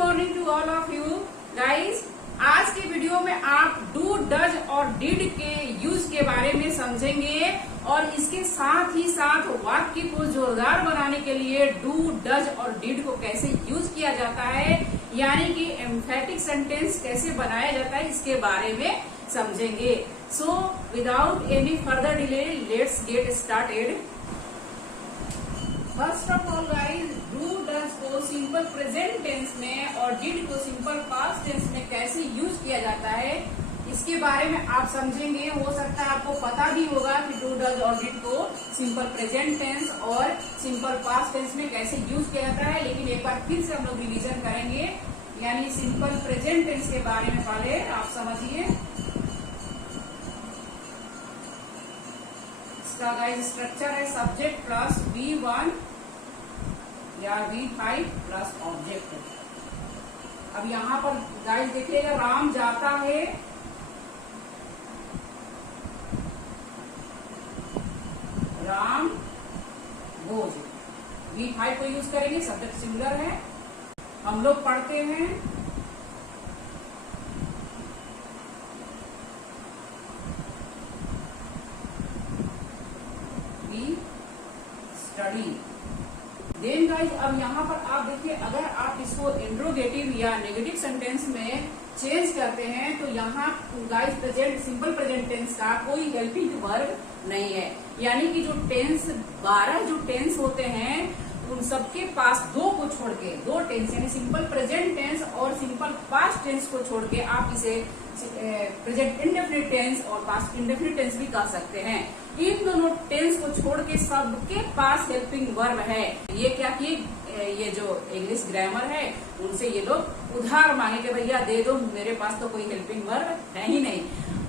Morning to all of you guys. आज के video में आप डू, डज और डिड के यूज के बारे में समझेंगे और इसके साथ ही साथ वाक्य को जोरदार बनाने के लिए डू, डज और डिड को कैसे यूज किया जाता है, यानी कि एम्फेटिक सेंटेंस कैसे बनाया जाता है, इसके बारे में समझेंगे। So without any further delay let's get started. First of all guys, do, does को सिंपल प्रेजेंट टेंस में और डिड को सिंपल पास्ट टेंस में कैसे यूज किया जाता है, इसके बारे में आप समझेंगे। हो सकता है आपको पता भी होगा कि डू, डज और डिड को सिंपल प्रेजेंट टेंस और सिंपल पास्ट टेंस में कैसे यूज किया जाता है, लेकिन एक बार फिर से हम लोग रिवीजन करेंगे। यानी सिंपल प्रेजेंट टेंस के बारे में पहले आप समझिए। इसका गाइस स्ट्रक्चर है सब्जेक्ट प्लस V1 या V5 प्लस ऑब्जेक्ट। अब यहाँ पर गाइस देखिएगा, राम जाता है, राम गोज। V5 को यूज करेंगे, सब्जेक्ट सिंगुलर है। हम लोग पढ़ते हैं, वी स्टडी। देन गाइस, अब यहाँ पर आप देखिए, अगर आप इसको इंट्रोगेटिव या नेगेटिव सेंटेंस में चेंज करते हैं तो यहाँ guys present simple present tense का कोई हेल्पिंग वर्ब नहीं है। यानी कि जो टेंस 12 जो टेंस होते हैं उन सबके पास दो को छोड़ के, दो टेंस यानी सिंपल प्रेजेंट टेंस और सिंपल पास्ट टेंस को छोड़ के आप इसे प्रेजेंट इंडेफिनिट टेंस और पास्ट इंडेफिनिट टेंस भी कह सकते हैं। इन दोनों टेंस को छोड़ के सबके पास हेल्पिंग वर्ब है। ये क्या किए, ये जो इंग्लिश ग्रामर है उनसे ये लोग उधार मांगे कि भैया दे दो, मेरे पास तो कोई हेल्पिंग वर्ब है ही नहीं।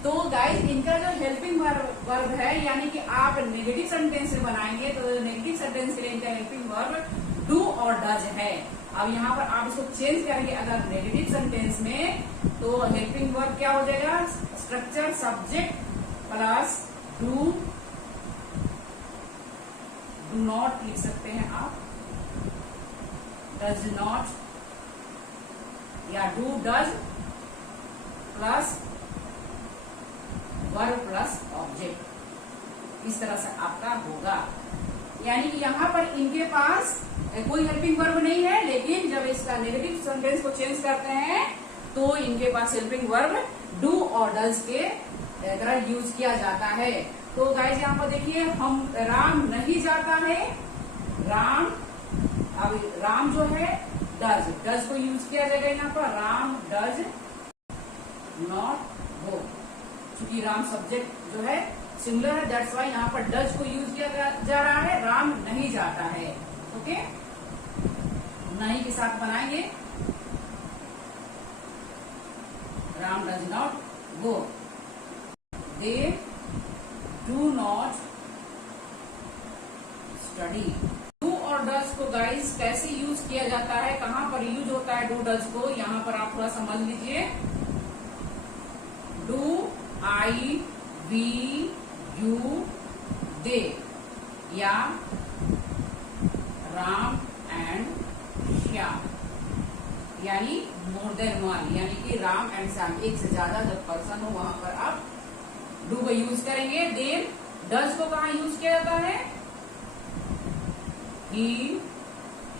तो गाइस, इनका जो हेल्पिंग वर्ब है, यानी कि आप नेगेटिव सेंटेंस में बनाएंगे तो नेगेटिव सेंटेंस के लिए इनका हेल्पिंग वर्ब डू और डज है। अब यहाँ पर आप इसको चेंज करेंगे, अगर नेगेटिव सेंटेंस में तो हेल्पिंग वर्ब क्या हो जाएगा, structure subject plus do, do not लिख सकते हैं आप, डज नॉट या do does plus verb plus object, इस तरह से आपका होगा। यानी कि यहाँ पर इनके पास कोई हेल्पिंग वर्ब नहीं है, लेकिन जब इसका नेगेटिव सेंटेंस को चेंज करते हैं तो इनके पास हेल्पिंग वर्ब डू और डज के तरह यूज किया जाता है। तो गाइस, यहाँ पर देखिए, हम राम नहीं जाता है, राम, अब राम जो है डज, डज को यूज किया जाएगा यहाँ पर, राम डज नॉट गो। क्योंकि राम सब्जेक्ट जो है सिंगुलर है, दैट्स वाई यहाँ पर डज को यूज किया जा रहा है, राम नहीं जाता है। ओके, नहीं के साथ बनाएंगे, Ram does not go, they do not study. Do और डज को गाइस कैसे यूज किया जाता है, कहाँ पर यूज होता है डू डज को, यहाँ पर आप थोड़ा समझ लीजिए। डू, आई, वी, यू, दे, या राम एंड श्याम, यानी मोर देन वन, यानी कि राम एंड श्याम, एक से ज्यादा जब पर्सन हो वहां पर आप डू को यूज करेंगे। देन डज को कहाँ यूज किया जाता है, ही,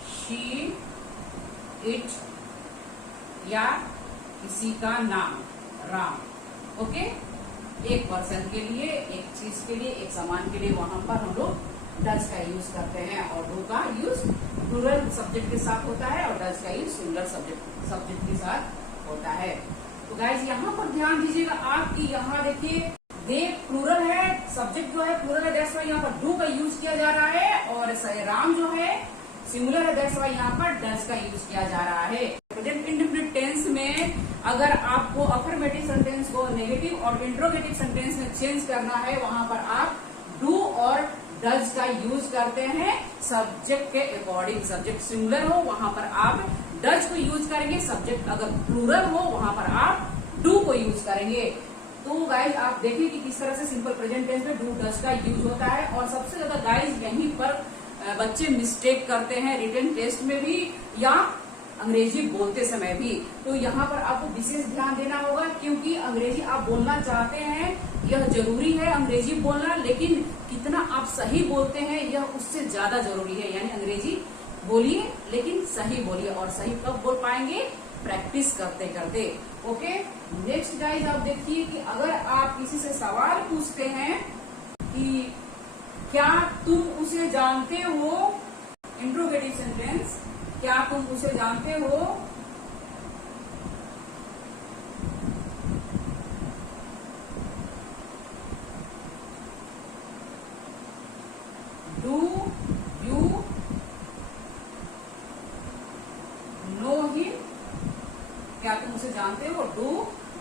शी, इट, या किसी का नाम, राम। ओके, एक पर्सन के लिए, एक चीज के लिए, एक सामान के लिए वहां पर हम लोग डज का यूज करते हैं। और डू का यूज प्लूरल सब्जेक्ट के साथ होता है और डज का यूज सिंगुलर सब्जेक्ट के साथ होता है। तो गाइस, यहाँ पर ध्यान दीजिएगा आपकी, यहाँ देखिए, दे प्लूरल है, सब्जेक्ट जो है प्लूरल है, दैट्स वाई यहाँ पर डू का यूज किया जा रहा है, और राम जो है सिंगुलर है, दैट्स वाई यहाँ पर डज का यूज किया जा रहा है। प्रेजेंट इंडेफिनिट टेंस में अगर आपको अफर्मेटिव सेंटेंस को नेगेटिव और इंट्रोगेटिव सेंटेंस में चेंज करना है, वहां पर आप डू और डज का यूज करते हैं सब्जेक्ट के अकॉर्डिंग। सब्जेक्ट सिंगुलर हो वहां पर आप डज को यूज करेंगे, सब्जेक्ट अगर प्लूरल हो वहां पर आप डू को यूज करेंगे। तो गाइज आप देखिए कि किस तरह से सिंपल प्रेजेंट टेंस में डू डज का यूज होता है। और सबसे ज्यादा गाइज यहीं पर बच्चे मिस्टेक करते हैं रिटन टेस्ट में भी, या अंग्रेजी बोलते समय भी। तो यहाँ पर आपको विशेष ध्यान देना होगा, क्योंकि अंग्रेजी आप बोलना चाहते हैं, यह जरूरी है अंग्रेजी बोलना, लेकिन कितना आप सही बोलते हैं यह उससे ज्यादा जरूरी है। यानी अंग्रेजी बोलिए लेकिन सही बोलिए, और सही कब बोल पाएंगे? प्रैक्टिस करते करते। ओके, नेक्स्ट गाइस आप देखिए कि अगर आप किसी से सवाल पूछते हैं कि क्या तुम उसे जानते हो, इंट्रोगेटिव सेंटेंस, क्या तुम उसे जानते हो, डू यू नो हिम, क्या तुम उसे जानते हो?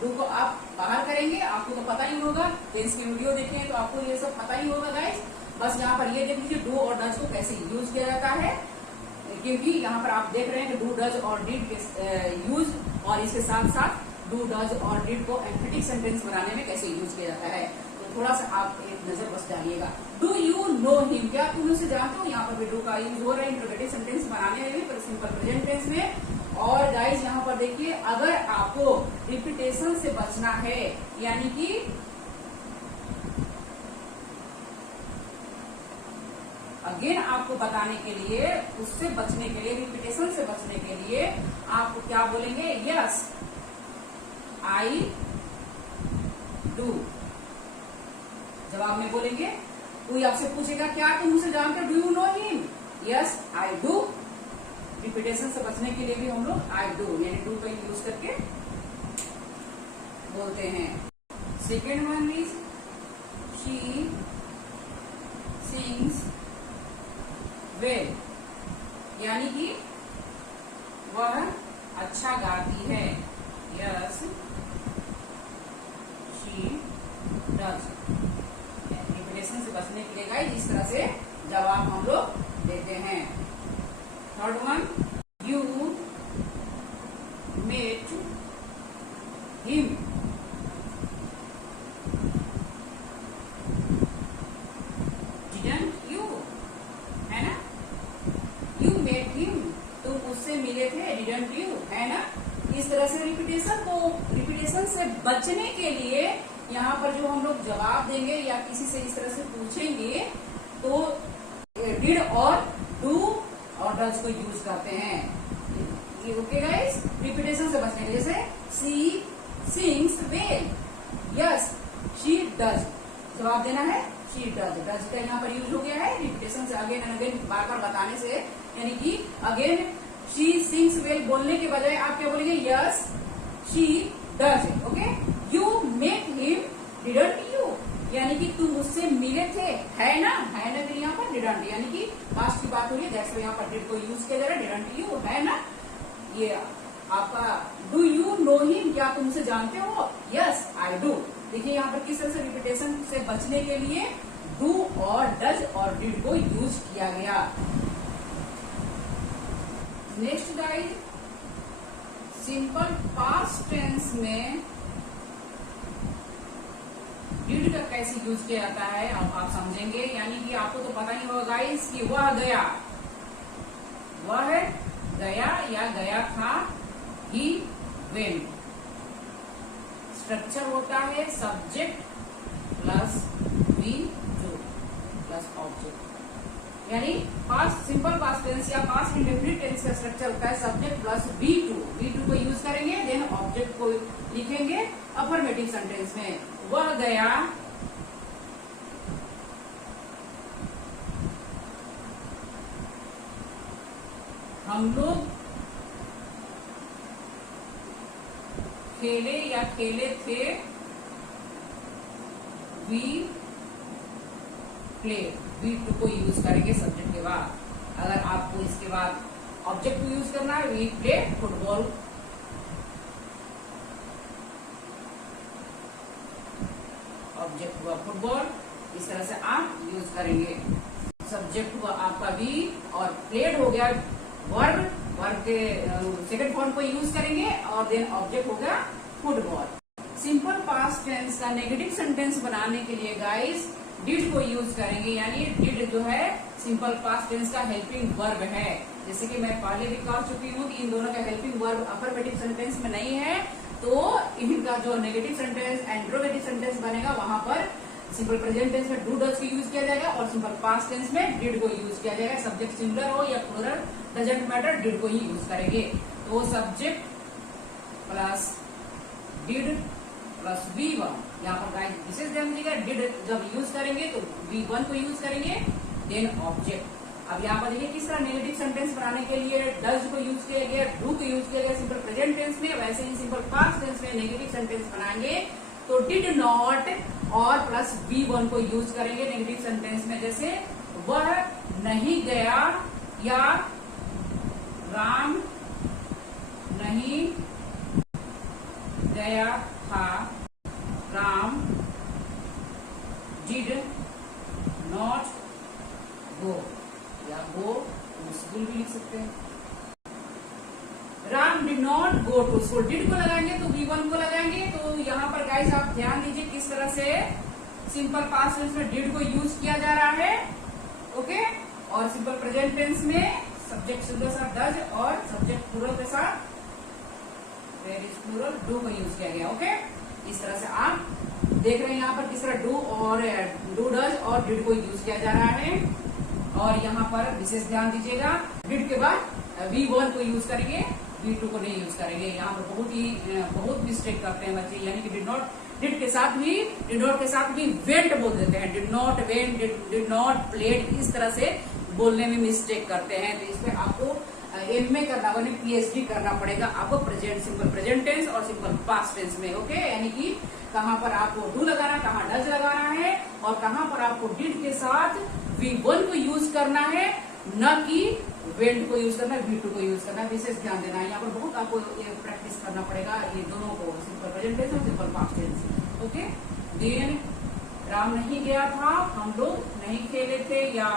डू को आप बाहर करेंगे, आपको तो पता ही होगा, टेंस की वीडियो देखें तो आपको ये सब पता ही होगा गाइस। बस यहाँ पर ये देख लीजिए डू और डज को कैसे यूज किया जाता है, क्योंकि यहाँ पर आप देख रहे हैं कि डू डज और डिड के यूज, और इसके साथ साथ डू डज और डिड को एम्फेटिक सेंटेंस बनाने में कैसे यूज किया जाता है। तो थोड़ा सा आप एक नजर बस डालिएगा। डू यू नो हिम, क्या तुम उसे जानते हो? यहाँ पर भी डू का यूज हो रहा है इंट्रोगेटिव सेंटेंस बनाने में, पर सिंपल प्रेजेंट टेंस में। और गाइज यहाँ पर देखिए, अगर आपको रिपीटेशन से बचना है, यानी कि अगेन आपको बताने के लिए, उससे बचने के लिए, रिपीटेशन से बचने के लिए आप क्या बोलेंगे? Yes I do. जवाब में बोलेंगे, कोई आपसे पूछेगा क्या तुम उसे जानते हो, do you know him? Yes I do. Repetition से बचने के लिए भी हम लोग आई डू यानी डू का यूज करके बोलते हैं। Second one is she sings well, यानी कि वह अच्छा गाती है। Yes she does. रिपीटेशन से बचने के लिए गाइस इस तरह से जवाब हम लोग देते हैं। Third one, you met him, didn't you, है ना? यू मेट हिम, तुम उससे मिले थे, डिडंट यू, है ना? इस तरह से रिपीटेशन से बचने के लिए यहाँ पर जो हम लोग जवाब देंगे या किसी से इस तरह से पूछेंगे तो डिड और डू और डज को यूज करते हैं। ओके गाइस, रिपीटेशन से बचने के लिए, जैसे she sings well, yes she does, जवाब देना है शी डज। डज का यहाँ पर यूज हो गया है रिपीटेशन से, अगेन एंड अगेन बार बार बताने से, यानी कि अगेन शी सिंग्स वेल बोलने के बजाय आप क्या बोलेंगे? Yes she does. Okay, you met him, didn't you, यानी कि तुम उससे मिले थे, है ना? है ना, फिर यहाँ पर डिडंट, यानी कि पास्ट की बात हो रही है, दैट्स यहाँ पर डिड को यूज किया जा रहा है, डिडंट यू, है ना? ये आपका डू यू नो हिम, क्या तुम उसे जानते हो? Yes I do. देखिए यहाँ पर किस तरह से रिपीटेशन से बचने के लिए डू और डज और डिड को यूज किया गया। Next guys, simple past tense में डिड का कैसे यूज किया जाता है अब आप समझेंगे। यानी कि आपको तो पता ही होगा गाइस कि वह गया, वह गया या गया था, ही वेंट। स्ट्रक्चर होता है subject plus V two plus object, यानी पास्ट सिंपल पास्ट टेंस या पास्ट इंडेफिनिट टेंस का स्ट्रक्चर होता है सब्जेक्ट प्लस वी टू को यूज करेंगे, देन ऑब्जेक्ट को लिखेंगे अफर्मेटिव सेंटेंस में। वह गया हम लोग खेले या खेले थे, वी प्ले, वी टू को यूज करेंगे सब्जेक्ट के बाद। अगर आपको इसके बाद ऑब्जेक्ट को यूज करना है, वी प्ले फुटबॉल, ऑब्जेक्ट हुआ फुटबॉल, इस तरह से आप यूज करेंगे। सब्जेक्ट हुआ आपका वी और प्लेड हो गया वर्ब, वर्ब के सेकंड फॉर्म को यूज करेंगे और देन ऑब्जेक्ट हो गया फुटबॉल। सिंपल पास्ट टेंस का नेगेटिव सेंटेंस बनाने के लिए गाइस डिड को यूज करेंगे, यानी डिड जो है सिंपल पास्ट टेंस का हेल्पिंग वर्ब है। जैसे कि मैं पहले भी कह चुकी हूँ कि इन दोनों का हेल्पिंग वर्ब अफर्मेटिव सेंटेंस में नहीं है, तो इनका जो नेगेटिव सेंटेंस इंट्रोगेटिव सेंटेंस बनेगा वहां पर सिंपल प्रेजेंट टेंस में डू डज को यूज किया जाएगा और सिंपल पास्ट टेंस में डिड को यूज किया जाएगा। सब्जेक्ट सिंगुलर हो या प्लूरल डजंट मैटर, डिड को ही यूज करेंगे। तो subject plus did plus V1, यहाँ पर गाइस विशेष ध्यान दीजिएगा, डिड जब यूज करेंगे तो V1 को यूज करेंगे, देन ऑब्जेक्ट। अब यहाँ पर देखिए किस तरह नेगेटिव सेंटेंस बनाने के लिए डज को यूज किया गया, डू को यूज किया गया सिंपल प्रेजेंट टेंस में, वैसे ही सिंपल पास्ट टेंस में नेगेटिव सेंटेंस बनाएंगे तो डिड नॉट और प्लस V1 को यूज करेंगे नेगेटिव सेंटेंस में। जैसे वह नहीं गया या राम नहीं गया था, राम डिड नॉट गो, या गो टू स्कूल भी लिख सकते हैं। Ram did not go to school, did को लगाएंगे तो V1 को लगाएंगे। तो यहाँ पर गाइस आप ध्यान दीजिए किस तरह से सिंपल पास्ट टेंस में डिड को यूज किया जा रहा है, ओके। और सिंपल प्रेजेंट टेंस में सब्जेक्ट सिंगुलर के साथ डज और सब्जेक्ट प्लूरल के साथ वेयर इज प्लूरल डू को यूज किया गया, ओके। इस तरह से आप देख रहे हैं यहाँ पर किस तरह डू और डू डज और डिड को यूज किया जा रहा है। और यहाँ पर विशेष ध्यान दीजिएगा, डिड के बाद V1 को यूज करेंगे, V2 को नहीं यूज करेंगे। यहाँ पर बहुत मिस्टेक करते हैं बच्चे, यानी कि डिड नॉट, डिड के साथ भी, डिड नॉट के साथ भी वेंट बोल देते हैं, did not went, did not played, इस तरह से बोलने में मिस्टेक करते हैं। तो इसमें आपको MA करना, PhD करना पड़ेगा आपको प्रेजेंट, सिंपल प्रेजेंट टेंस और सिंपल पास्ट टेंस में, ओके। यानी कि कहाँ पर आपको डू लगाना, कहाँ डज लगाना है और कहाँ पर आपको डिड के साथ V1 को यूज करना है, न कि वेंट को यूज करना है, V2 को यूज करना है। विशेष ध्यान देना है, यहाँ पर बहुत आपको ये प्रैक्टिस करना पड़ेगा ये दोनों को, सिंपल प्रेजेंट टेंस और simple past tense, okay. Then Ram नहीं गया था, हम लोग नहीं खेले थे, या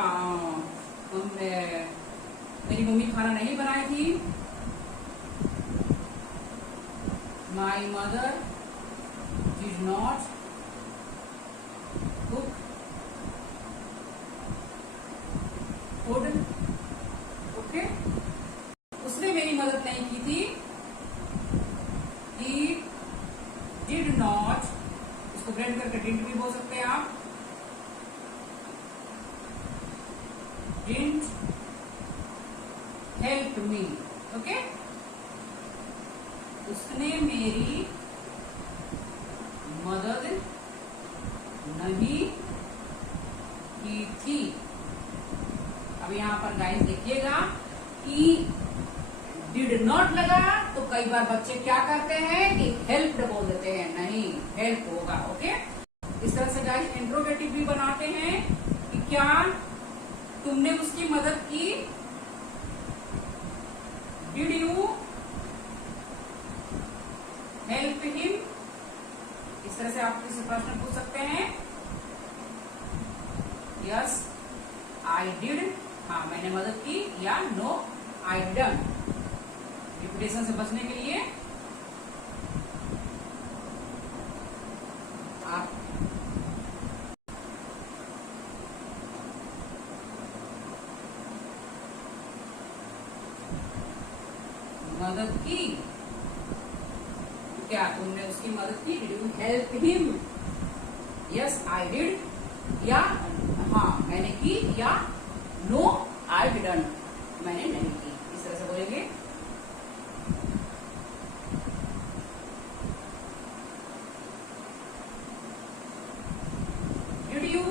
मेरी मम्मी खाना नहीं बनाई थी, my mother did not cook food, okay. उसने मेरी मदद नहीं की थी, ही डिड नॉट, इसको ब्लेंड करके डिड भी बोल सकते हैं आप, डिडंट हेल्प मी, ओके। उसने मेरी मदद नहीं की थी। अब यहाँ पर गाइस देखिएगा कि डिड नॉट लगा तो कई बार बच्चे क्या करते हैं कि हेल्प्ड बोल देते हैं, नहीं हेल्प होगा, ओके। इस तरह से गाइस इंट्रोगेटिव भी बनाते हैं कि क्या तुमने उसकी मदद की, डिड यू हेल्प हिम। इस तरह से आप किसी प्रश्न पूछ सकते हैं, यस आई डिड, हाँ मैंने मदद की, या नो आई डिडंट। रिपीटेशन से बचने के लिए आप मदद की, क्या तुमने उसकी मदद की, did you help him, yes I did, या हाँ मैंने की, या नो आई डिडंट, मैंने नहीं की। इस तरह से बोलेंगे। डिड यू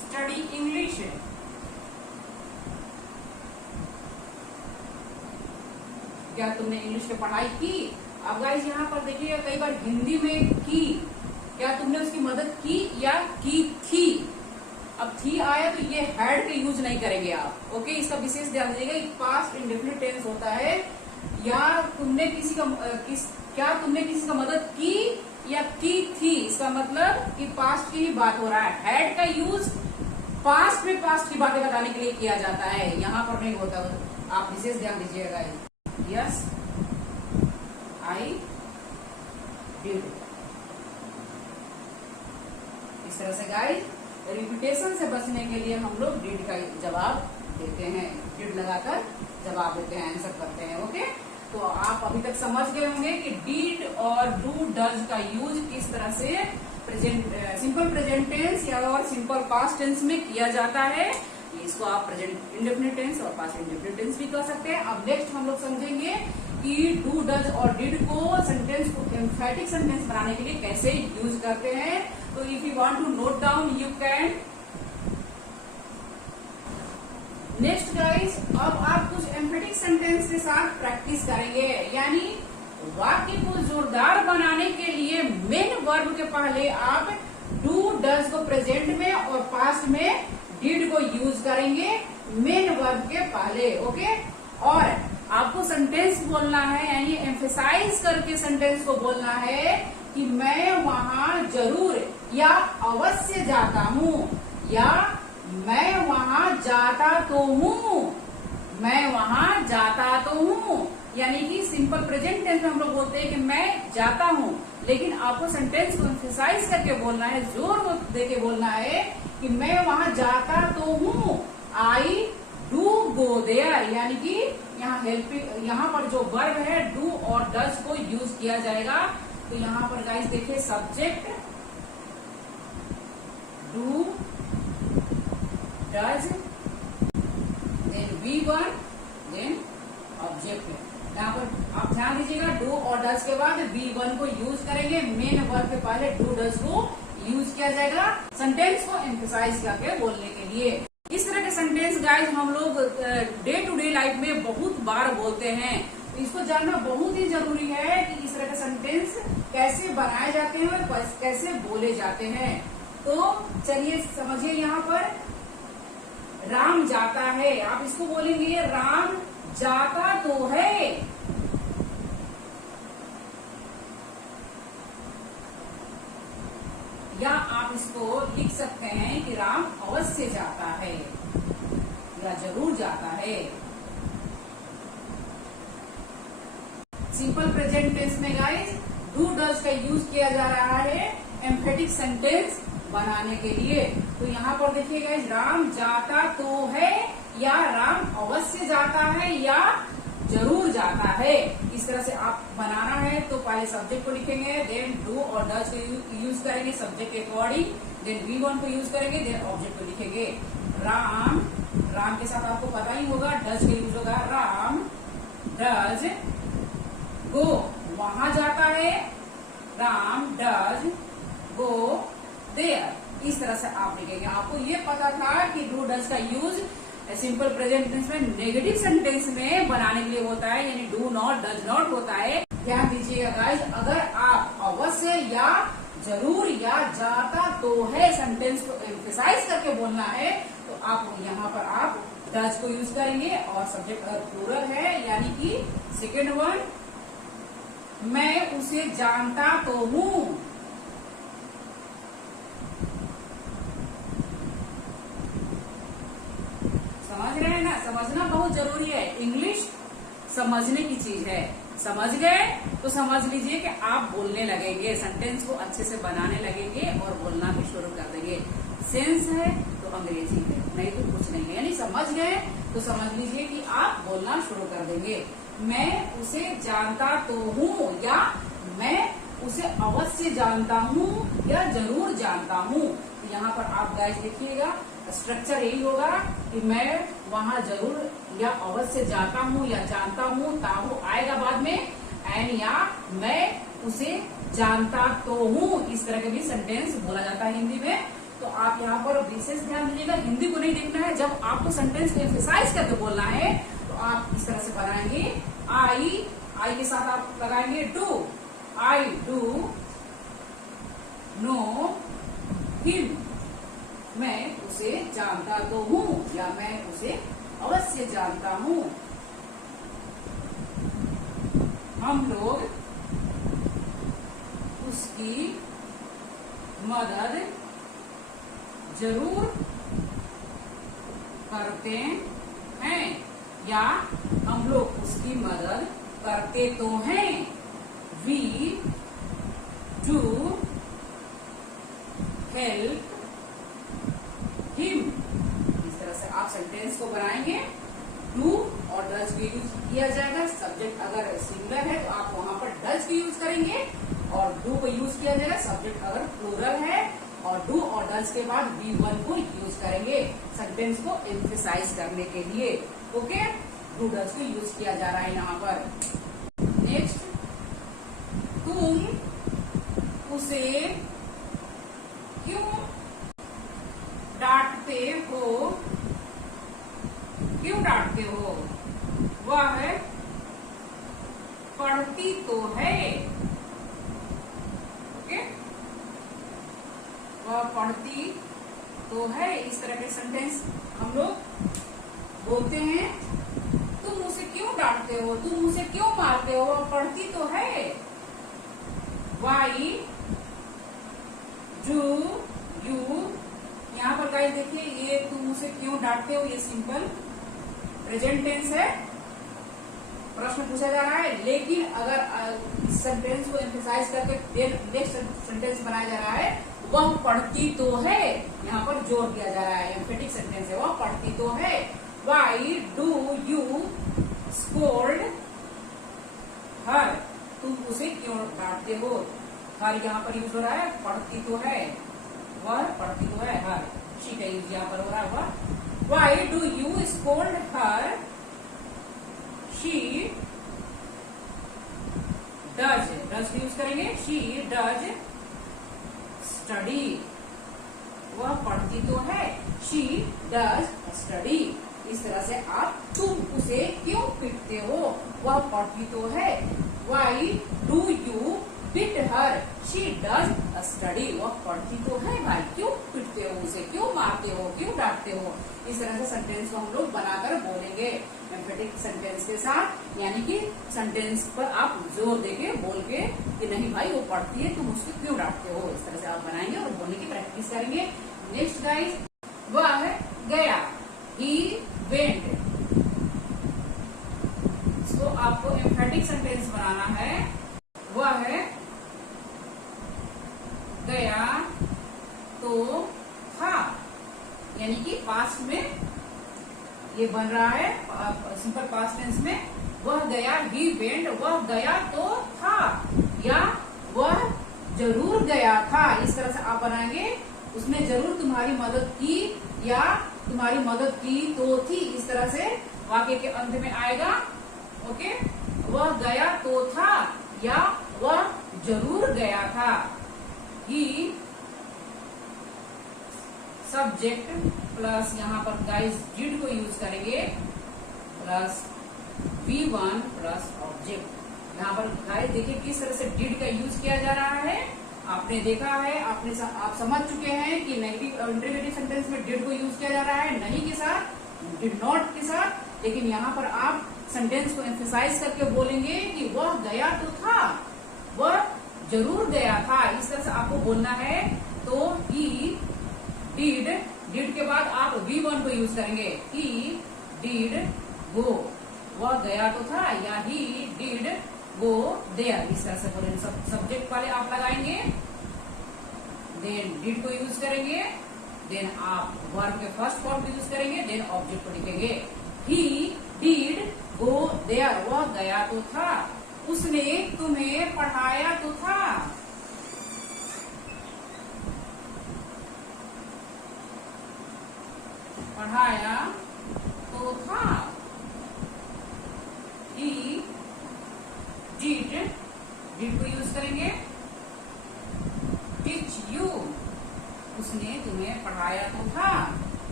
स्टडी इंग्लिश, क्या तुमने इंग्लिश की पढ़ाई की। अब गाइस यहाँ पर देखिए कई बार हिंदी में की, क्या तुमने उसकी मदद की या की थी। अब थी आया तो ये हैड के यूज नहीं करेंगे आप, ओके। इसका विशेष ध्यान दीजिएगा, पास्ट इंडेफिनिट टेंस होता है, या तुमने किसी का क्या तुमने किसी का मदद की या की थी, इसका मतलब कि पास्ट की ही बात हो रहा है। हैड का यूज पास्ट में पास्ट की बातें बताने के लिए किया जाता है, यहाँ पर नहीं होता। आप विशेष ध्यान दीजिएगा। यस आई डिड, इस तरह से गाइस रिपीटेशन से बचने के लिए हम लोग डिड का जवाब देते हैं, डिड लगाकर जवाब देते हैं, आंसर करते हैं। ओके, तो आप अभी तक समझ गए होंगे कि डिड और डू डज का यूज किस तरह से सिंपल प्रेजेंट टेंस या और सिंपल पास्ट टेंस में किया जाता है। इसको आप प्रेजेंट इंडेफिनिट टेंस और पास्ट इंडेफिनिट टेंस भी कह सकते हैं। अब नेक्स्ट हम लोग समझेंगे कि डू डज और डिड को सेंटेंस को एम्फैटिक सेंटेंस बनाने के लिए कैसे यूज करते हैं। तो if you want to note down you can. Next guys, अब आप कुछ एम्फैटिक सेंटेंस के साथ प्रैक्टिस करेंगे, यानी वाक्य को जोरदार बनाने के लिए मेन वर्ब के पहले आप डू डज को प्रेजेंट में और पास्ट में डिड को यूज करेंगे मेन वर्ब के पहले। ओके, और आपको सेंटेंस बोलना है, यानी एम्फेसाइज करके सेंटेंस को बोलना है कि मैं वहां जरूर या अवश्य जाता हूँ, या मैं वहां जाता तो हूँ, मैं वहां जाता तो हूँ। यानी कि सिंपल प्रेजेंट टेंस में हम लोग बोलते हैं कि मैं जाता हूँ, लेकिन आपको सेंटेंस को एम्फेसाइज करके बोलना है, जोर देके बोलना है कि मैं वहां जाता तो हूँ। आई डू गो देयर, यानी कि यहाँ हेल्पिंग, यहाँ पर जो वर्ब है डू और डज को यूज किया जाएगा। तो यहाँ पर गाइस देखिए subject do does, then V1, then object. यहाँ पर आप ध्यान दीजिएगा, डू और डज के बाद V1 को यूज करेंगे, मेन वर्ब के पहले डू डज को यूज किया जाएगा सेंटेंस को एम्फेसाइज करके बोलने के लिए। इस तरह के सेंटेंस गाइस हम लोग डे टू डे लाइफ में बहुत बार बोलते हैं, तो इसको जानना बहुत ही जरूरी है कि इस तरह के सेंटेंस कैसे बनाए जाते हैं और कैसे बोले जाते हैं। तो चलिए समझिए, यहाँ पर राम जाता है, आप इसको बोलेंगे राम जाता तो है। या आप इसको लिख सकते हैं कि राम अवश्य जाता है या जरूर जाता है। सिंपल प्रेजेंट टेंस में गाइस डू डज का यूज किया जा रहा है एम्फेटिक सेंटेंस बनाने के लिए। तो यहाँ पर देखिए गाइस, राम जाता तो है, या राम अवश्य जाता है, या जरूर जाता है। इस तरह से आप बनाना है तो पहले सब्जेक्ट को लिखेंगे, देन डू और डज को यूज करेंगे सब्जेक्ट के अकॉर्डिंग, देन V1 को यूज करेंगे, देन ऑब्जेक्ट को लिखेंगे। राम, राम के साथ आपको पता ही होगा डज का यूज होगा, राम डज गो, वहां जाता है, राम डज गो देयर। इस तरह से आप लिखेंगे। आपको ये पता था कि डू डज का यूज सिंपल प्रेजेंट टेंस में नेगेटिव सेंटेंस में बनाने के लिए होता है, यानी डू नॉट डज नॉट होता है। ध्यान दीजिएगा गाइस, अगर आप अवश्य या जरूर या जाता तो है सेंटेंस को एम्फेसाइज करके बोलना है, तो आप यहाँ पर आप डज को यूज करेंगे, और सब्जेक्ट अगर प्लूरल है यानी कि सेकेंड वन, मैं उसे जानता तो हूँ। समझ रहे हैं ना, समझना बहुत जरूरी है। इंग्लिश समझने की चीज है, समझ गए तो समझ लीजिए कि आप बोलने लगेंगे, सेंटेंस को अच्छे से बनाने लगेंगे और बोलना भी शुरू कर देंगे। सेंस है तो अंग्रेजी है, नहीं तो कुछ नहीं है। यानी समझ गए तो समझ लीजिए कि आप बोलना शुरू कर देंगे। मैं उसे जानता तो हूँ, या मैं उसे अवश्य जानता हूँ, या जरूर जानता हूँ। तो यहाँ पर आप गाइस देखिएगा, स्ट्रक्चर यही होगा कि मैं वहां जरूर या अवश्य जाता हूँ या जानता हूँ, ताहू आएगा बाद में, एंड या मैं उसे जानता तो हूँ। इस तरह के भी सेंटेंस बोला जाता है हिंदी में। तो आप यहाँ पर विशेष ध्यान दीजिएगा, हिंदी को नहीं देखना है। जब आपको सेंटेंस को एम्फेसाइज करके बोलना है तो आप इस तरह से बनाएंगे। आई, आई के साथ आप लगाएंगे do, I do know him, मैं उसे जानता तो हूँ, या मैं उसे अवश्य जानता हूँ। हम लोग उसकी मदद जरूर करते हैं, या हम लोग उसकी मदद करते तो हैं। We do help him. इस तरह से आप सेंटेंस को बनाएंगे। डू और डज का यूज किया जाएगा। सब्जेक्ट अगर सिंगुलर है तो आप वहां पर डज का यूज करेंगे और डू को यूज किया जाएगा। सब्जेक्ट अगर प्लूरल है और डू और डज के बाद V1 को यूज करेंगे सेंटेंस को एम्फेसाइज करने के लिए। ओके, डू डज को यूज किया जा रहा है यहाँ पर। नेक्स्ट, तुम उसे क्यों डांटते हो? क्यों डांटते हो? वह पढ़ती तो है। ओके, वह पढ़ती तो है। इस तरह के सेंटेंस हम लोग बोलते हैं। तुम उसे क्यों डांटते हो? तुम उसे क्यों मारते हो? वह पढ़ती तो है। वाई डू यू, यहाँ पर गाइस देखिए, ये तुम उसे क्यों डांटते हो, ये सिंपल प्रेजेंट टेंस है। प्रश्न पूछा जा रहा है, लेकिन अगर इस सेंटेंस को एम्फेसाइज करके नेक्स्ट सेंटेंस बनाया जा रहा है, वह पढ़ती तो है, यहाँ पर जोर दिया जा रहा है, एम्फेटिक सेंटेंस है, वह पढ़ती तो है। वाई डू यू स्कोल्ड हर, तुम उसे क्यों डांटते हो? हर यहाँ पर यूज हो रहा है, पढ़ती तो है, वह पढ़ती तो है, हर शी का यूज यहाँ पर हो रहा है। Why do you scold her? She does, does use करेंगे। शी डज स्टडी, वह पढ़ती तो है, शी डज स्टडी। इस तरह से आप तुम उसे क्यों पीटते हो? वह पढ़ती तो है। Why do you beat her? She does study, वह पढ़ती तो है भाई, क्यों पीटते हो उसे? क्यों मारते हो? क्यों डांटते हो? इस तरह से सेंटेंस को हम लोग बनाकर बोलेंगे एम्फेटिक सेंटेंस के साथ, यानी कि सेंटेंस पर आप जोर देके बोल के कि नहीं भाई वो पढ़ती है, तुम उसको क्यों डांटते हो? इस तरह से आप बनाएंगे और बोलने की प्रैक्टिस करेंगे। नेक्स्ट गाइस, वह गया, ही वेंट। इसको आपको एम्फेटिक सेंटेंस बनाना है। वह गया तो था, यानी कि पास्ट में ये बन रहा है, सिंपल पास्ट टेंस में। वह गया, ही वेंट, वह गया तो था, या वह जरूर गया था। इस तरह से आप बनाएंगे। उसने जरूर तुम्हारी मदद की, या तुम्हारी मदद की तो थी। इस तरह से वाक्य के अंत में आएगा। ओके, वह गया तो था, या वह जरूर गया था। ही सब्जेक्ट प्लस यहाँ पर गाइस डिड को यूज करेंगे, प्लस V1 प्लस ऑब्जेक्ट। यहाँ पर गाइस देखिए किस तरह से डिड का यूज किया जा रहा है। आपने देखा है, आप समझ चुके हैं कि नेगेटिव इंटरोगेटिव सेंटेंस में डिड को यूज किया जा रहा है, नहीं के साथ, डिड नॉट के साथ। लेकिन यहाँ पर आप सेंटेंस को एम्फेसाइज करके बोलेंगे कि वह गया तो था, वह जरूर गया था। इस तरह से आपको बोलना है। तो ही डिड, डिड के बाद आप V1 को यूज करेंगे। ही डिड गो, वह गया तो था, या ही डिड गो देयर। इस तरह से बोलेंगे। सब्जेक्ट वाले आप लगाएंगे, देन डिड को यूज करेंगे, देन आप वर्ब के फर्स्ट फॉर्म को यूज करेंगे, देन ऑब्जेक्ट को लिखेंगे। ही डिड गो देयर, वह गया तो था। उसने तुम्हें पढ़ाया तो था। पढ़ाया तो था। ही डिड, डिड को यूज करेंगे। टीच यू, उसने तुम्हें पढ़ाया तो था।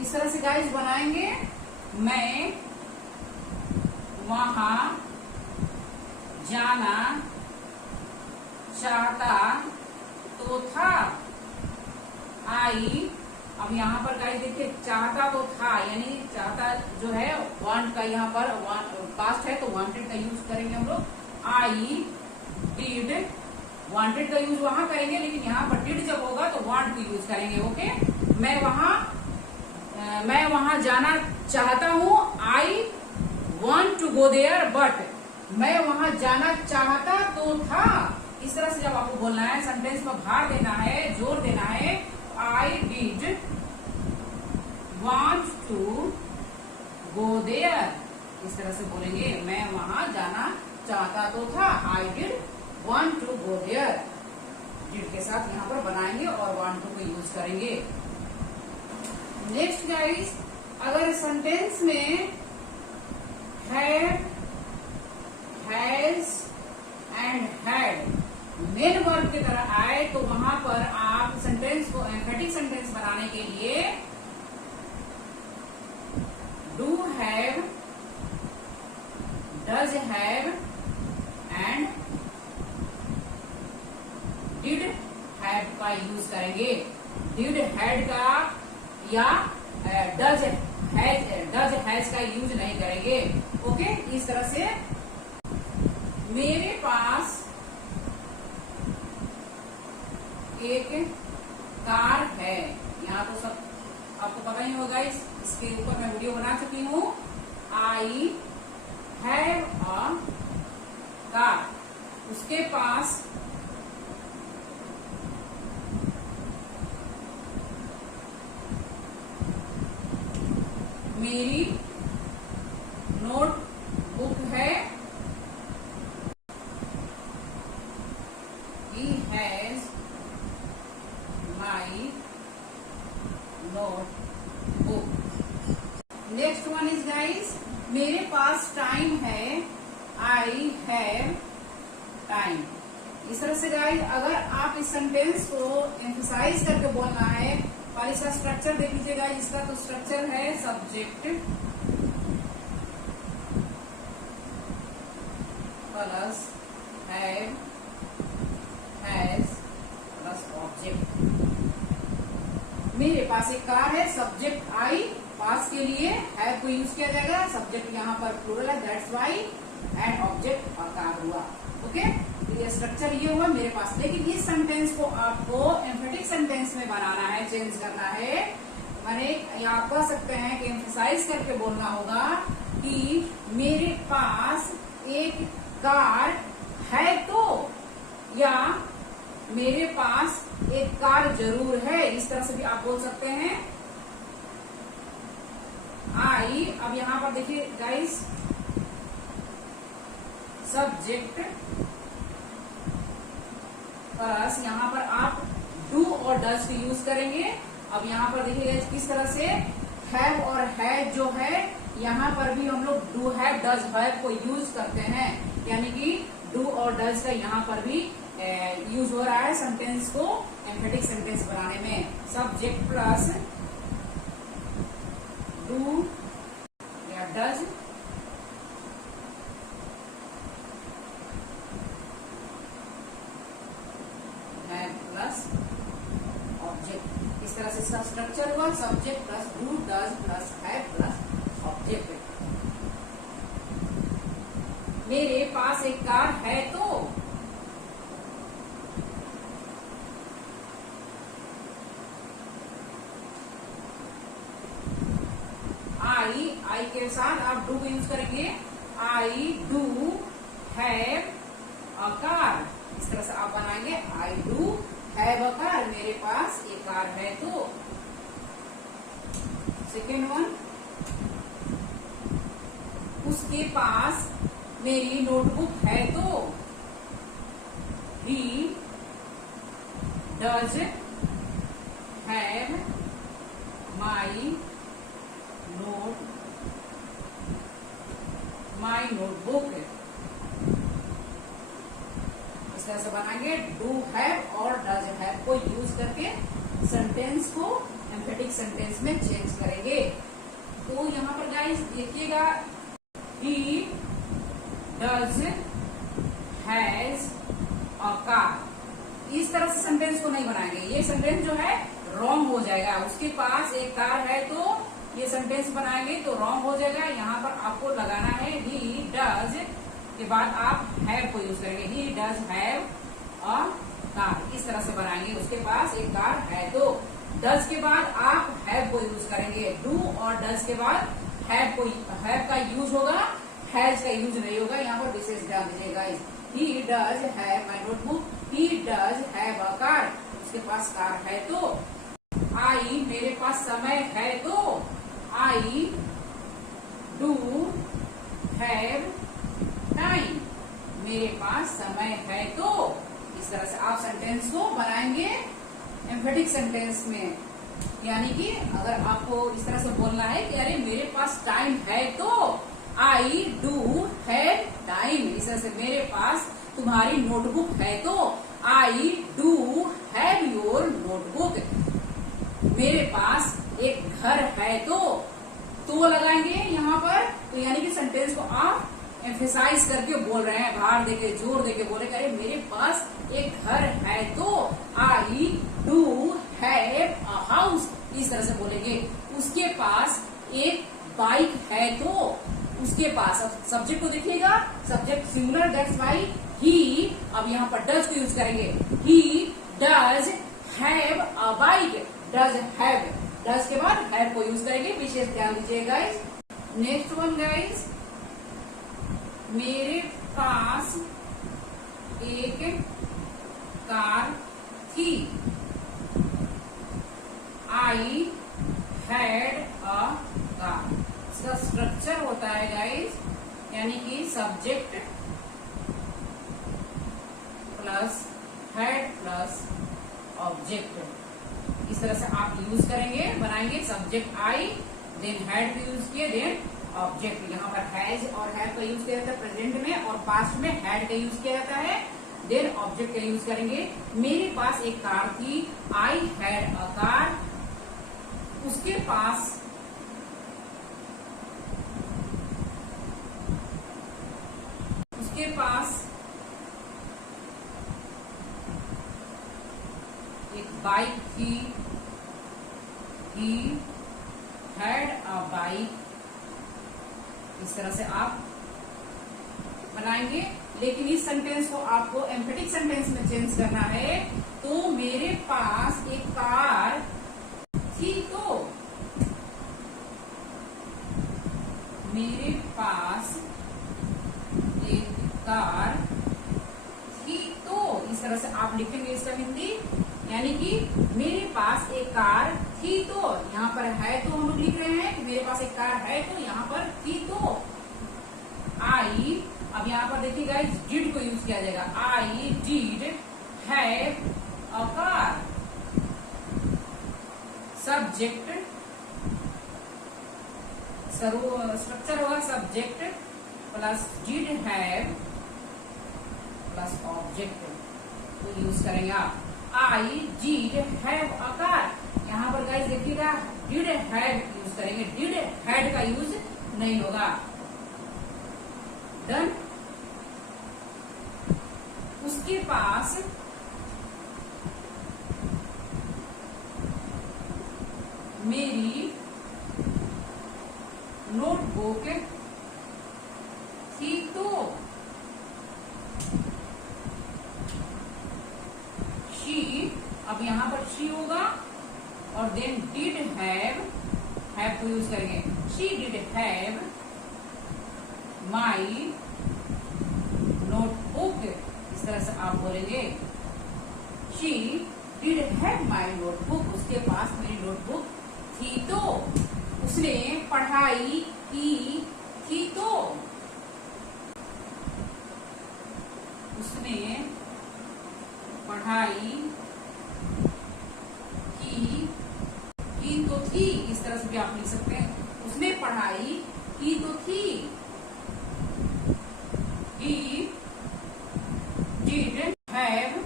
इस तरह से गाइस बनाएंगे। मैं वहां जाना चाहता तो था। आई, अब यहाँ पर गाइस देखिए चाहता तो था, यानी चाहता जो है वांट का, यहाँ पर पास्ट है तो वांटेड का यूज करेंगे हम लोग। आई डिड, वांटेड का यूज वहां करेंगे, लेकिन यहाँ पर डिड जब होगा तो वांट को यूज करेंगे। ओके, मैं वहां जाना चाहता हूँ। I want to go there, but मैं वहां जाना चाहता तो था, इस तरह से जब आपको बोलना है, सेंटेंस में भार देना है, जोर देना है, I did want to go there, इस तरह से बोलेंगे, मैं वहां जाना चाहता तो था, I did want to go there, did के साथ यहाँ पर बनाएंगे और वांट टू को यूज करेंगे। नेक्स्ट गाइस, अगर सेंटेंस में have, has and had main verb की तरह आए तो वहां पर आप सेंटेंस को एम्फेटिक सेंटेंस बनाने के लिए do have, does have and did have का यूज करेंगे। डिड हैड का या डज हैज का यूज नहीं करेंगे। ओके, इस तरह से मेरे पास एक कार है, यहाँ तो सब आपको पता ही होगा, इसके ऊपर मैं वीडियो बना चुकी हूँ। आई हैव अ कार, उसके पास मेरी नोट बुक है, he has my note book। Next one is guys, मेरे पास टाइम है, आई हैव टाइम। इस तरह से गाइस अगर आप इस सेंटेंस को एम्फसाइज करके बोलना है, और इसका स्ट्रक्चर देख लीजिएगा, इसका तो स्ट्रक्चर है subject plus have, has plus object. मेरे पास एक कार है, सब्जेक्ट आई, पास के लिए हैव को यूज किया जाएगा, सब्जेक्ट यहाँ पर प्लूरल है, दैट्स व्हाई, एंड ऑब्जेक्ट और कार हुआ। ओके, ये स्ट्रक्चर ये हुआ मेरे पास। लेकिन इस सेंटेंस को आपको एम्फेटिक सेंटेंस में बनाना है, चेंज करना है। मैंने आप कह सकते हैं कि एम्फसाइज करके बोलना होगा कि मेरे पास एक कार है तो, या मेरे पास एक कार जरूर है, इस तरह से भी आप बोल सकते हैं। आई, अब यहाँ पर देखिए गाइस, सब्जेक्ट प्लस यहाँ पर आप डू और डज को यूज करेंगे। अब यहाँ पर देखिएगा किस तरह से हैव और हैज जो है, यहाँ पर भी हम लोग डू हैव, डज हैव को यूज करते हैं, यानी कि डू और डज का यहाँ पर भी यूज हो रहा है सेंटेंस को एम्फेटिक सेंटेंस बनाने में। सब्जेक्ट प्लस डू या डज, प्लस ऑब्जेक्ट, इस तरह से इसका स्ट्रक्चर हुआ, subject plus do, does plus have plus object. मेरे पास एक कार है तो, आई के साथ आप डू को यूज करेंगे, I do have a car, इस तरह से आप बनाएंगे, I do have a car, मेरे पास एक कार है तो। सेकेंड वन, उसके पास मेरी नोटबुक है तो, he does have my notebook, इस तरह से बनाएंगे, डू हैव और डज हैव को यूज करके सेंटेंस को एम्फेटिक सेंटेंस में चेंज करेंगे। तो यहाँ पर गाइस देखिएगा, he does has a car, इस तरह से सेंटेंस को नहीं बनाएंगे, ये सेंटेंस जो है रॉन्ग हो जाएगा। उसके पास एक कार है तो ये सेंटेंस बनाएंगे तो रॉन्ग हो जाएगा। यहाँ पर आपको लगाना है ही डज के बाद आप हैव को यूज करेंगे, he does have a car, इस तरह से बनाएंगे। उसके पास एक कार है तो, डज के बाद आप हैव को यूज करेंगे, डू और डज के बाद हैव का यूज होगा, हैज का यूज नहीं होगा। यहाँ पर विशेष ध्यान दीजिएगा। he does have my notebook, he does have a car, उसके पास कार है तो। I मेरे पास समय है तो, I do have time, मेरे पास समय है तो। इस तरह से आप सेंटेंस को बनाएंगे एम्फेटिक सेंटेंस में, यानी कि अगर आपको इस तरह से बोलना है कि अरे मेरे पास टाइम है तो आई डू हैव टाइम, इस तरह से मेरे पास तुम्हारी नोटबुक है तो I do have your notebook, मेरे पास एक घर है तो लगाएंगे यहाँ पर, तो यानी कि सेंटेंस को आप एम्फेसाइज करके बोल रहे हैं, भार देके जोर देके बोल रहे हैं, अरे मेरे पास एक घर है तो I do have a house, इस तरह से बोलेंगे। उसके पास एक बाइक है तो, उसके पास, अब सब्जेक्ट को देखिएगा, subject singular, that's why he, अब यहाँ पर डज को यूज करेंगे, he does have a bike, does have, does के बाद हैव को यूज करेंगे, विशेष ध्यान दीजिए गाइस। नेक्स्ट वन गाइस, मेरे पास एक कार थी, आई हैड अ कार। इसका स्ट्रक्चर होता है गाइस, यानी कि subject plus had plus object, इस तरह से आप यूज करेंगे, बनाएंगे। सब्जेक्ट आई, देन हैड को यूज किए, देन ऑब्जेक्ट। यहाँ पर हैज और हैव का यूज किया जाता है प्रेजेंट में, और पास्ट में हैड का यूज किया जाता है, देन ऑब्जेक्ट का यूज करेंगे। मेरे पास एक कार थी, आई हैड अ कार, उसके पास एक बाइक थी, ही हैड अ बाइक, इस तरह से आप बनाएंगे। लेकिन इस सेंटेंस को आपको एम्फेटिक सेंटेंस में चेंज करना है, तो मेरे पास एक कार थी तो, मेरे पास एक कार थी तो, इस तरह से आप लिखेंगे इसका हिंदी, यानी कि मेरे पास एक कार थी तो, यहाँ पर है तो हम लोग लिख रहे हैं कि मेरे पास एक कार है तो, यहाँ पर थी तो। आई, अब यहाँ पर देखिएगा डिड को यूज किया जाएगा, I did have a car, subject, structure होगा subject plus did have plus object को यूज करेंगे आप। I did have a car, यहाँ पर गाइस देखिएगा डिड हैव यूज करेंगे, डिड हैड का यूज नहीं होगा। डन। उसके पास मेरी नोटबुक थी तो, शी, अब यहाँ पर शी होगा और देन डिड हैव को यूज करेंगे, she did have my notebook, इस तरह से आप बोलेंगे, she did have my notebook, उसके पास मेरी नोटबुक थी तो, उसने पढ़ाई की थी तो, उसने पढ़ाई की तो थी, इस तरह से भी आप लिख सकते हैं, उसने पढ़ाई की तो थी। He did have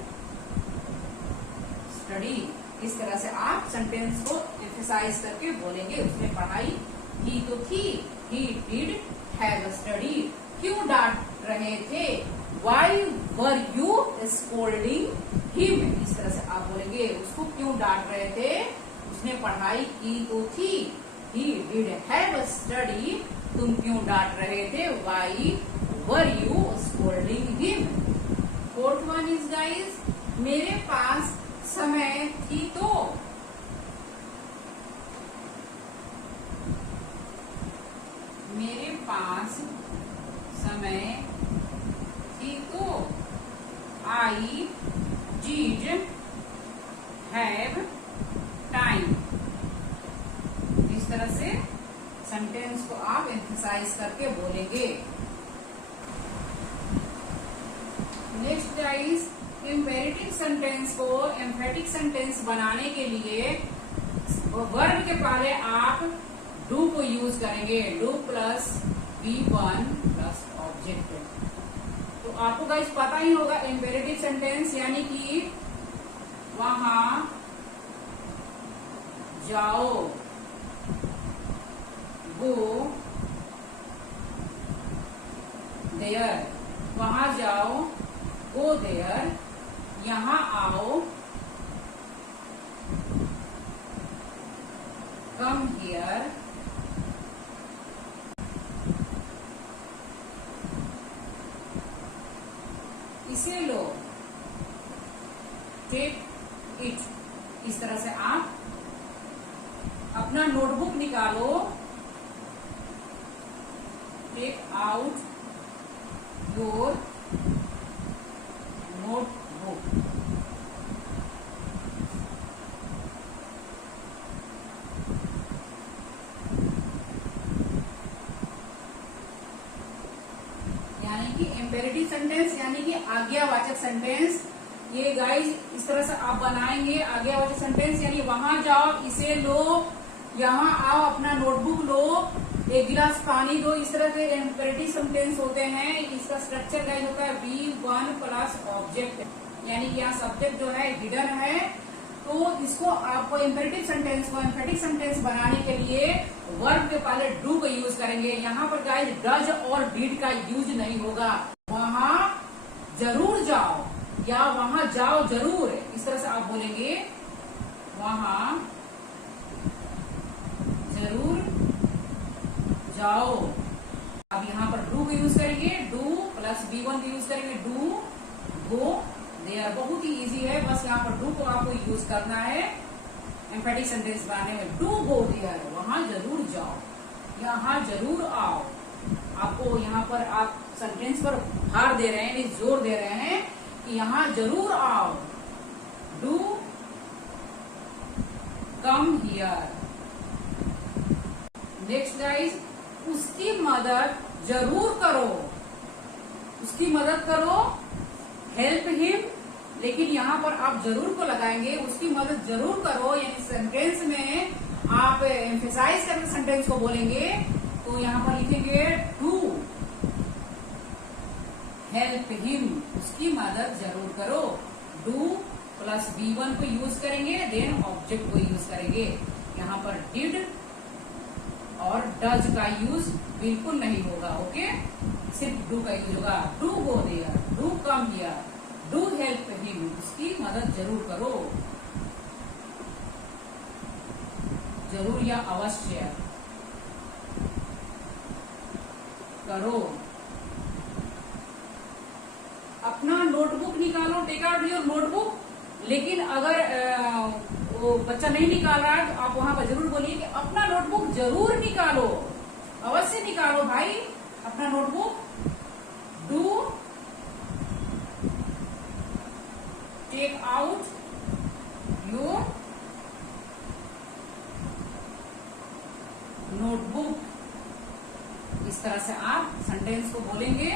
study, इस तरह से आप सेंटेंस को एम्फेसाइज करके बोलेंगे, उसने पढ़ाई की तो थी, he did have study। क्यों डांट रहे थे, why were you scolding him, इस तरह से आप बोलेंगे, उसको क्यों डांट रहे थे, उसने पढ़ाई की तो थी, he did have study, तुम क्यों डांट रहे थे, why were you scolding him। Fourth one is guys, मेरे पास समय थी तो, मेरे पास समय थी तो, एम्फेसाइज करके बोलेंगे। नेक्स्ट गाइस, इम्पेरेटिव सेंटेंस को एम्फेटिक सेंटेंस बनाने के लिए वर्ब के पहले आप डू को यूज करेंगे, do plus V1 plus object. तो आपको गाइस पता ही होगा इम्पेरेटिव सेंटेंस यानी कि वहां जाओ, गो देयर, वहां जाओ गो देयर, यहां आओ कम हियर, इसे लो टेक इट। इस तरह से आप अपना नोटबुक निकालो, टेक आउट योर नोटबुक। यानी कि इम्पेरेटिव सेंटेंस यानी कि आज्ञावाचक सेंटेंस। ये गाइस इस तरह से आप बनाएंगे आज्ञावाचक सेंटेंस यानी वहां जाओ, इसे लो, यहाँ आओ, अपना नोटबुक लो, एक गिलास पानी दो। इस तरह के इम्पेरेटिव सेंटेंस होते हैं। इसका स्ट्रक्चर गाइस होता है V1 प्लस ऑब्जेक्ट, यानी कि यहाँ सब्जेक्ट जो है हिडन है। तो इसको आपको इम्पेरेटिव सेंटेंस को एम्फेटिक सेंटेंस बनाने के लिए वर्ब के पहले डू का यूज करेंगे। यहाँ पर गाइस डज और डिड का यूज नहीं होगा। वहां जरूर जाओ या वहां जाओ जरूर, इस तरह से आप बोलेंगे, वहां जरूर जाओ। अब यहाँ पर डू का यूज करेंगे, डू प्लस V1 का यूज करेंगे, डू गो देयर। बहुत ही इजी है, बस यहाँ पर डू को आपको यूज करना है एम्फेटिक सेंटेंस बनाने में। डू गो देयर, वहां जरूर जाओ, यहाँ जरूर आओ। आपको यहाँ पर आप सेंटेंस पर भार दे रहे हैं, यानी जोर दे रहे हैं कि यहाँ जरूर आओ। Do come here. Next guys, उसकी मदद जरूर करो, उसकी मदद करो, हेल्प हिम। लेकिन यहाँ पर आप जरूर को लगाएंगे, उसकी मदद जरूर करो, यानी सेंटेंस में आप एम्फेसाइज करके सेंटेंस को बोलेंगे। तो यहाँ पर लिखेंगे डू हेल्प हिम, उसकी मदद जरूर करो। डू प्लस V1 को यूज करेंगे, देन ऑब्जेक्ट को यूज करेंगे। यहाँ पर डिड और डज का यूज बिल्कुल नहीं होगा, ओके, सिर्फ डू का यूज होगा। Do go there, do come here, do help him, उसकी मदद जरूर करो। जरूर या अवश्य करो। अपना नोटबुक निकालो, टेक आउट योर नोटबुक। लेकिन अगर वो बच्चा नहीं निकाल रहा है तो आप वहां पर जरूर बोलिए कि अपना नोटबुक जरूर निकालो, अवश्य निकालो भाई अपना notebook. Do take out your notebook. इस तरह से आप सेंटेंस को बोलेंगे।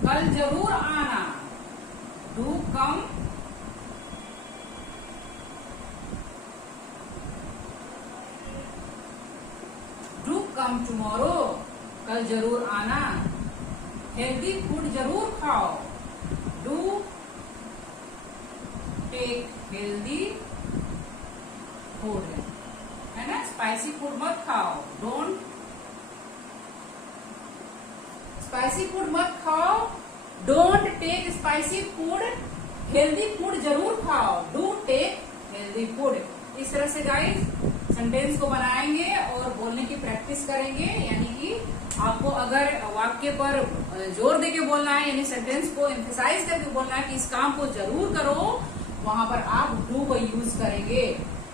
कल जरूर आना, डू कम कम टुमारो, कल जरूर आना। हेल्दी फूड जरूर खाओ, डू टेक हेल्दी फूड, है ना। स्पाइसी फूड मत खाओ, डोंट स्पाइसी फूड मत खाओ, don't take spicy food. Healthy food जरूर खाओ, डू टेक हेल्दी फूड। इस तरह से गाइस सेंटेंस को बनाएंगे और बोलने की प्रैक्टिस करेंगे। यानी कि आपको अगर वाक्य पर जोर देके बोलना है, यानी सेंटेंस को एम्फेसाइज करके बोलना है कि इस काम को जरूर करो, वहां पर आप डू को यूज करेंगे।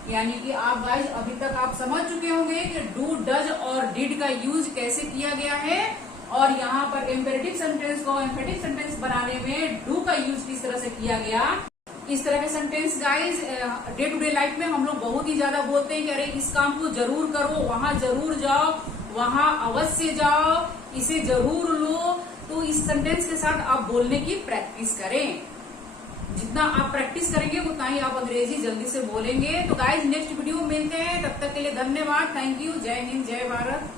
यानी कि आप गाइस अभी तक आप समझ चुके होंगे कि डू, डज और डिड का यूज कैसे किया गया है, और यहाँ पर इम्पेरेटिव सेंटेंस को एम्फेटिक सेंटेंस बनाने में डू का यूज किस तरह से किया गया। इस तरह के sentence guys day to day life में हम लोग बहुत ही ज्यादा बोलते हैं कि अरे इस काम को जरूर करो, वहां जरूर जाओ, वहां अवश्य जाओ, इसे जरूर लो। तो इस सेंटेंस के साथ आप बोलने की प्रैक्टिस करें। जितना आप प्रैक्टिस करेंगे उतना ही आप अंग्रेजी जल्दी से बोलेंगे। तो गाइज नेक्स्ट वीडियो में मिलते हैं, तब तक के लिए धन्यवाद, थैंक यू, जय हिंद, जय भारत।